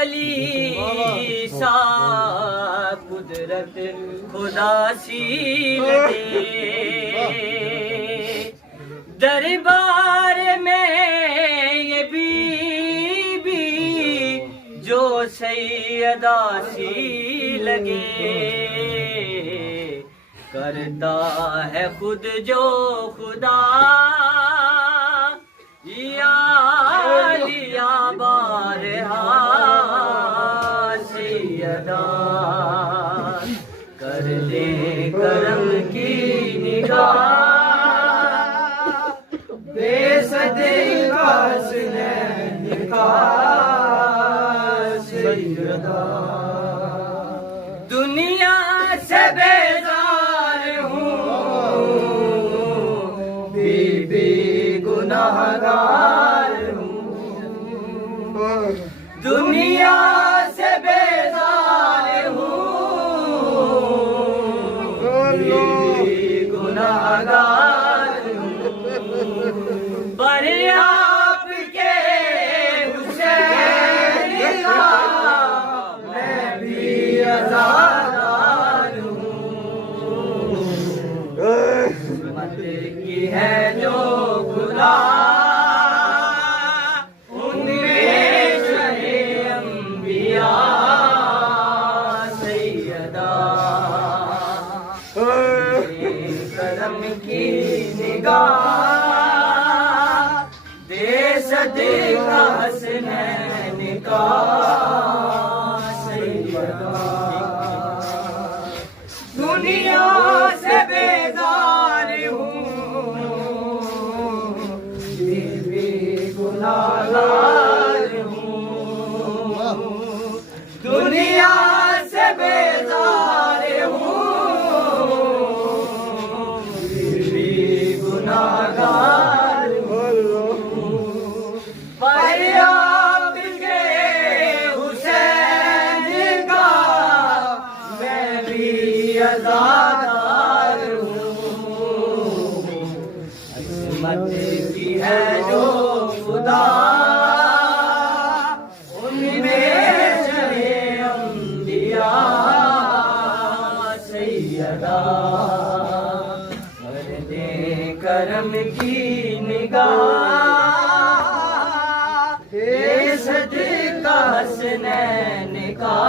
वली सा कुदरत खुदा सी लगे। दरबार में ये बीबी जो सैयदा सी लगे। करता है खुद जो खुदा या लिया बारहा सैयदा। कर दे करम की निगाह बेसदका हसनैन का सैयदा। दुनिया से बेजार हूँ बीबी गुनाहगार हूँ। दुनिया से बेजार हूँ बीबी गुनाहगार हूँ। पर आपके हुसैन का मैं भी आज़ादार हूँ। किस्मत की है जो खुदा उनमें शहे अंबिया सैयदा। करम की निगाह दे सदका हसनैन का सैयदा। दुनिया से बेजार हूँ बीबी गुनाहगार हूँ। दुनिया से बेजार हूँ बीबी गुनाहगार हूँ। पर आपके हुसैन का मैं भी आज़ादार हूँ। किस्मत की है जो खुदा उनमें शहे अंबिया सैयदा। कर दे करम की निगाह सदका हसनैन का